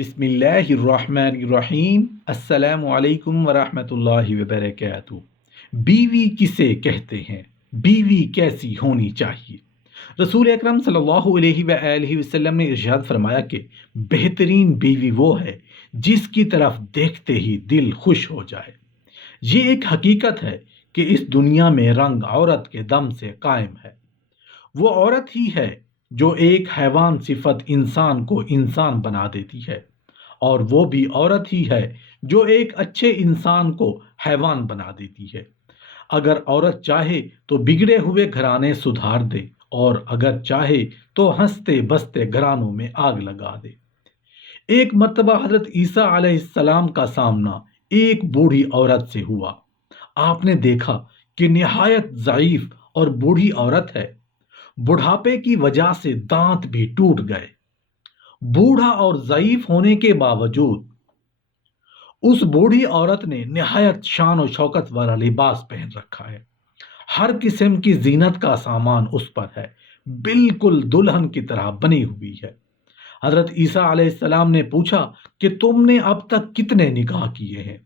بسم اللہ الرحمن الرحیم۔ السلام علیکم ورحمۃ اللہ وبرکاتہ۔ بیوی کسے کہتے ہیں؟ بیوی کیسی ہونی چاہیے؟ رسول اکرم صلی اللہ علیہ وآلہ وسلم نے ارشاد فرمایا کہ بہترین بیوی وہ ہے جس کی طرف دیکھتے ہی دل خوش ہو جائے۔ یہ ایک حقیقت ہے کہ اس دنیا میں رنگ عورت کے دم سے قائم ہے۔ وہ عورت ہی ہے جو ایک حیوان صفت انسان کو انسان بنا دیتی ہے، اور وہ بھی عورت ہی ہے جو ایک اچھے انسان کو حیوان بنا دیتی ہے۔ اگر عورت چاہے تو بگڑے ہوئے گھرانے سدھار دے، اور اگر چاہے تو ہنستے بستے گھرانوں میں آگ لگا دے۔ ایک مرتبہ حضرت عیسیٰ علیہ السلام کا سامنا ایک بوڑھی عورت سے ہوا۔ آپ نے دیکھا کہ نہایت ضعیف اور بوڑھی عورت ہے۔ بڑھاپے کی وجہ سے دانت بھی ٹوٹ گئے۔ بوڑھا اور ضعیف ہونے کے باوجود اس بوڑھی عورت نے نہایت شان و شوکت والا لباس پہن رکھا ہے۔ ہر قسم کی زینت کا سامان اس پر ہے، بالکل دلہن کی طرح بنی ہوئی ہے۔ حضرت عیسیٰ علیہ السلام نے پوچھا کہ تم نے اب تک کتنے نکاح کیے ہیں؟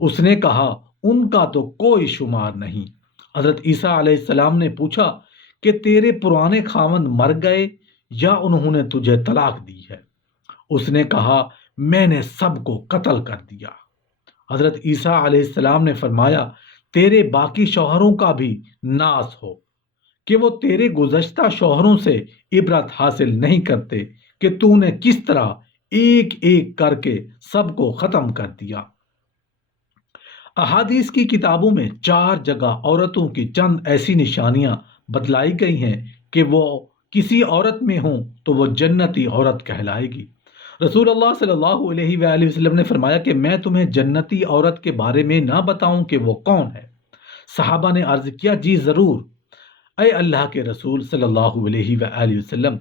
اس نے کہا ان کا تو کوئی شمار نہیں۔ حضرت عیسیٰ علیہ السلام نے پوچھا کہ تیرے پرانے خاوند مر گئے یا انہوں نے تجھے طلاق دی ہے؟ اس نے کہا میں نے سب کو قتل کر دیا۔ حضرت عیسیٰ علیہ السلام نے فرمایا تیرے باقی شوہروں کا بھی ناس ہو کہ وہ تیرے گزشتہ شوہروں سے عبرت حاصل نہیں کرتے کہ تو نے کس طرح ایک ایک کر کے سب کو ختم کر دیا۔ احادیث کی کتابوں میں 4 جگہ عورتوں کی چند ایسی نشانیاں بتلائی گئی ہیں کہ وہ کسی عورت میں ہوں تو وہ جنتی عورت کہلائے گی۔ رسول اللہ صلی اللہ علیہ وآلہ وسلم نے فرمایا کہ میں تمہیں جنتی عورت کے بارے میں نہ بتاؤں کہ وہ کون ہے؟ صحابہ نے عرض کیا جی ضرور اے اللہ کے رسول صلی اللہ علیہ وآلہ وسلم۔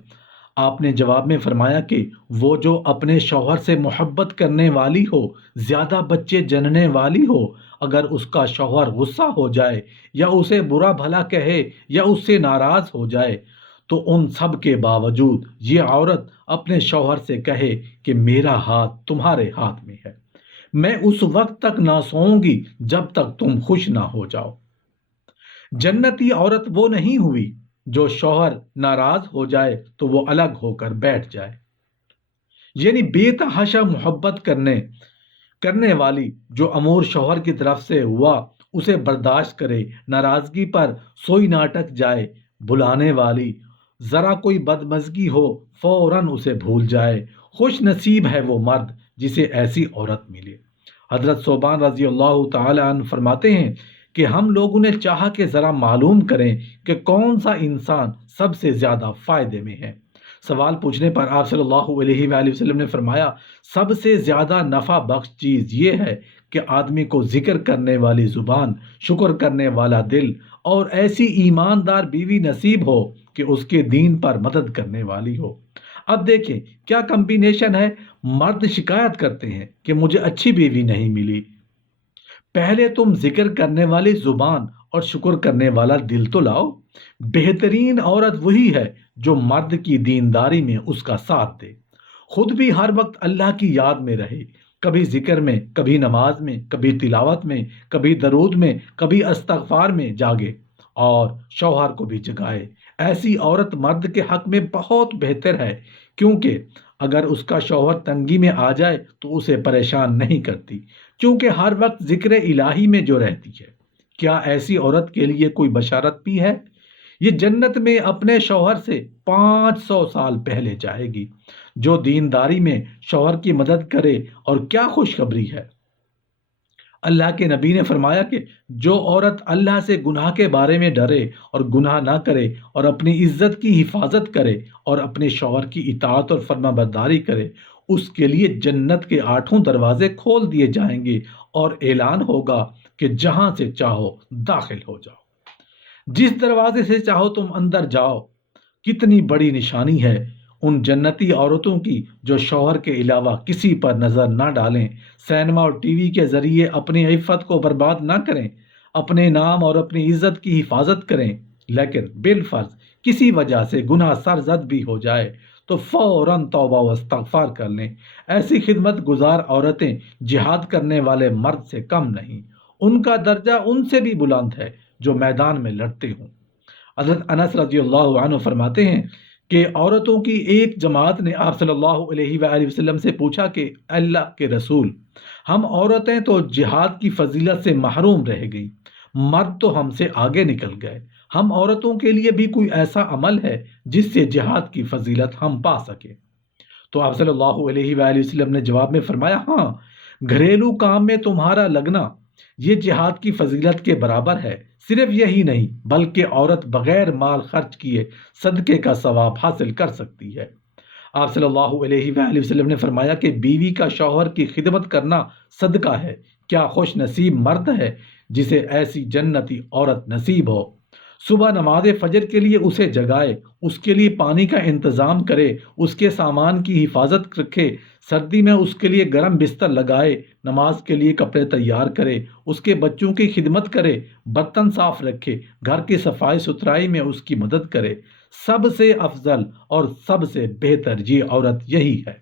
آپ نے جواب میں فرمایا کہ وہ جو اپنے شوہر سے محبت کرنے والی ہو، زیادہ بچے جننے والی ہو، اگر اس کا شوہر غصہ ہو جائے یا اسے برا بھلا کہے یا اس سے ناراض ہو جائے تو ان سب کے باوجود یہ عورت اپنے شوہر سے کہے کہ میرا ہاتھ تمہارے ہاتھ میں ہے، میں اس وقت تک نہ سوؤں گی جب تک تم خوش نہ ہو جاؤ۔ جنتی عورت وہ نہیں ہوئی جو شوہر ناراض ہو جائے تو وہ الگ ہو کر بیٹھ جائے، یعنی بے تحاشا محبت کرنے والی جو امور شوہر کی طرف سے ہوا اسے برداشت کرے، ناراضگی پر سوئی ناٹک جائے، بلانے والی ذرا کوئی بدمزگی ہو فوراً اسے بھول جائے۔ خوش نصیب ہے وہ مرد جسے ایسی عورت ملے۔ حضرت ثوبان رضی اللہ تعالی عنہ فرماتے ہیں کہ ہم لوگوں نے چاہا کہ ذرا معلوم کریں کہ کون سا انسان سب سے زیادہ فائدے میں ہے۔ سوال پوچھنے پر آپ صلی اللہ علیہ وآلہ وسلم نے فرمایا سب سے زیادہ نفع بخش چیز یہ ہے کہ آدمی کو ذکر کرنے والی زبان، شکر کرنے والا دل اور ایسی ایماندار بیوی نصیب ہو کہ اس کے دین پر مدد کرنے والی ہو۔ اب دیکھیں کیا کمبینیشن ہے۔ مرد شکایت کرتے ہیں کہ مجھے اچھی بیوی نہیں ملی۔ پہلے تم ذکر کرنے والی زبان اور شکر کرنے والا دل تو لاؤ۔ بہترین عورت وہی ہے جو مرد کی دینداری میں اس کا ساتھ دے، خود بھی ہر وقت اللہ کی یاد میں رہے، کبھی ذکر میں، کبھی نماز میں، کبھی تلاوت میں، کبھی درود میں، کبھی استغفار میں جاگے اور شوہر کو بھی جگائے۔ ایسی عورت مرد کے حق میں بہت بہتر ہے، کیونکہ اگر اس کا شوہر تنگی میں آ جائے تو اسے پریشان نہیں کرتی، چونکہ ہر وقت ذکر الہی میں جو رہتی ہے۔ کیا ایسی عورت کے لیے کوئی بشارت بھی ہے؟ یہ جنت میں اپنے شوہر سے 500 سال پہلے جائے گی، جو دینداری میں شوہر کی مدد کرے۔ اور کیا خوشخبری ہے! اللہ کے نبی نے فرمایا کہ جو عورت اللہ سے گناہ کے بارے میں ڈرے اور گناہ نہ کرے اور اپنی عزت کی حفاظت کرے اور اپنے شوہر کی اطاعت اور فرما برداری کرے، اس کے لیے جنت کے 8 دروازے کھول دیے جائیں گے اور اعلان ہوگا کہ جہاں سے چاہو داخل ہو جاؤ، جس دروازے سے چاہو تم اندر جاؤ۔ کتنی بڑی نشانی ہے ان جنتی عورتوں کی جو شوہر کے علاوہ کسی پر نظر نہ ڈالیں، سینما اور ٹی وی کے ذریعے اپنی عفت کو برباد نہ کریں، اپنے نام اور اپنی عزت کی حفاظت کریں، لیکن بالفرض کسی وجہ سے گناہ سرزد بھی ہو جائے تو فوراً توبہ و استغفار کر لیں۔ ایسی خدمت گزار عورتیں جہاد کرنے والے مرد سے کم نہیں، ان کا درجہ ان سے بھی بلند ہے جو میدان میں لڑتے ہوں۔ حضرت انس رضی اللہ عنہ فرماتے ہیں کہ عورتوں کی ایک جماعت نے آپ صلی اللہ علیہ وآلہ وسلم سے پوچھا کہ اللہ کے رسول، ہم عورتیں تو جہاد کی فضیلت سے محروم رہ گئیں، مرد تو ہم سے آگے نکل گئے، ہم عورتوں کے لیے بھی کوئی ایسا عمل ہے جس سے جہاد کی فضیلت ہم پا سکیں؟ تو آپ صلی اللہ علیہ وآلہ وسلم نے جواب میں فرمایا، ہاں، گھریلو کام میں تمہارا لگنا یہ جہاد کی فضیلت کے برابر ہے۔ صرف یہی نہیں بلکہ عورت بغیر مال خرچ کیے صدقے کا ثواب حاصل کر سکتی ہے۔ آپ صلی اللہ علیہ وآلہ وسلم نے فرمایا کہ بیوی کا شوہر کی خدمت کرنا صدقہ ہے۔ کیا خوش نصیب مرد ہے جسے ایسی جنتی عورت نصیب ہو۔ صبح نماز فجر کے لیے اسے جگائے، اس کے لیے پانی کا انتظام کرے، اس کے سامان کی حفاظت رکھے، سردی میں اس کے لیے گرم بستر لگائے، نماز کے لیے کپڑے تیار کرے، اس کے بچوں کی خدمت کرے، برتن صاف رکھے، گھر کی صفائی ستھرائی میں اس کی مدد کرے۔ سب سے افضل اور سب سے بہتر یہ عورت یہی ہے۔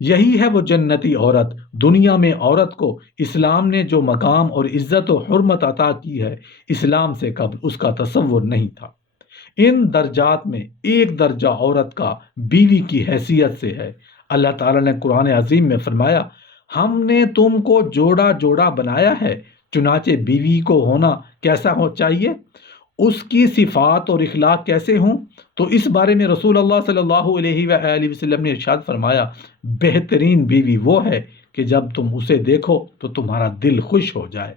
یہی ہے وہ جنتی عورت۔ دنیا میں عورت کو اسلام نے جو مقام اور عزت و حرمت عطا کی ہے، اسلام سے قبل اس کا تصور نہیں تھا۔ ان درجات میں ایک درجہ عورت کا بیوی کی حیثیت سے ہے۔ اللہ تعالیٰ نے قرآن عظیم میں فرمایا، ہم نے تم کو جوڑا جوڑا بنایا ہے، چنانچہ بیوی کو ہونا کیسا ہو چاہیے، اس کی صفات اور اخلاق کیسے ہوں؟ تو اس بارے میں رسول اللہ صلی اللہ علیہ وآلہ وسلم نے ارشاد فرمایا، بہترین بیوی وہ ہے کہ جب تم اسے دیکھو تو تمہارا دل خوش ہو جائے،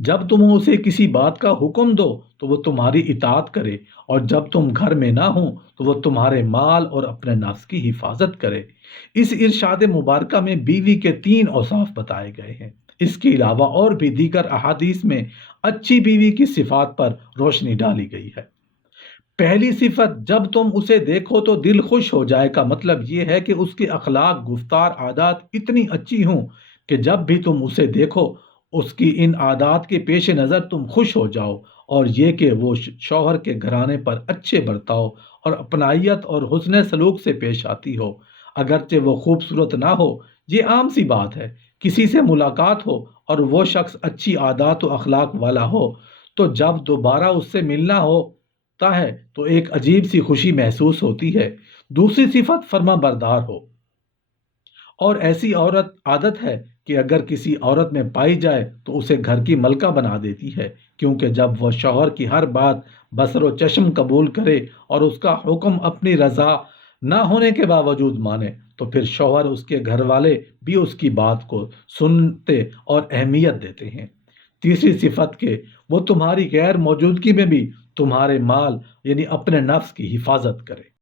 جب تم اسے کسی بات کا حکم دو تو وہ تمہاری اطاعت کرے، اور جب تم گھر میں نہ ہو تو وہ تمہارے مال اور اپنے نفس کی حفاظت کرے۔ اس ارشاد مبارکہ میں بیوی کے 3 اوصاف بتائے گئے ہیں۔ اس کے علاوہ اور بھی دیگر احادیث میں اچھی بیوی کی صفات پر روشنی ڈالی گئی ہے۔ پہلی صفت، جب تم اسے دیکھو تو دل خوش ہو جائے کا مطلب یہ ہے کہ اس کے اخلاق، گفتار، عادات اتنی اچھی ہوں کہ جب بھی تم اسے دیکھو اس کی ان عادات کے پیش نظر تم خوش ہو جاؤ، اور یہ کہ وہ شوہر کے گھرانے پر اچھے برتاؤ اور اپنائیت اور حسن سلوک سے پیش آتی ہو۔ اگرچہ وہ خوبصورت نہ ہو، یہ عام سی بات ہے، کسی سے ملاقات ہو اور وہ شخص اچھی عادات و اخلاق والا ہو تو جب دوبارہ اس سے ملنا ہوتا ہے تو ایک عجیب سی خوشی محسوس ہوتی ہے۔ دوسری صفت، فرما بردار ہو، اور ایسی عادت ہے کہ اگر کسی عورت میں پائی جائے تو اسے گھر کی ملکہ بنا دیتی ہے، کیونکہ جب وہ شوہر کی ہر بات بصر و چشم قبول کرے اور اس کا حکم اپنی رضا نہ ہونے کے باوجود مانے تو پھر شوہر اس کے گھر والے بھی اس کی بات کو سنتے اور اہمیت دیتے ہیں۔ تیسری صفت کہ وہ تمہاری غیر موجودگی میں بھی تمہارے مال یعنی اپنے نفس کی حفاظت کرے۔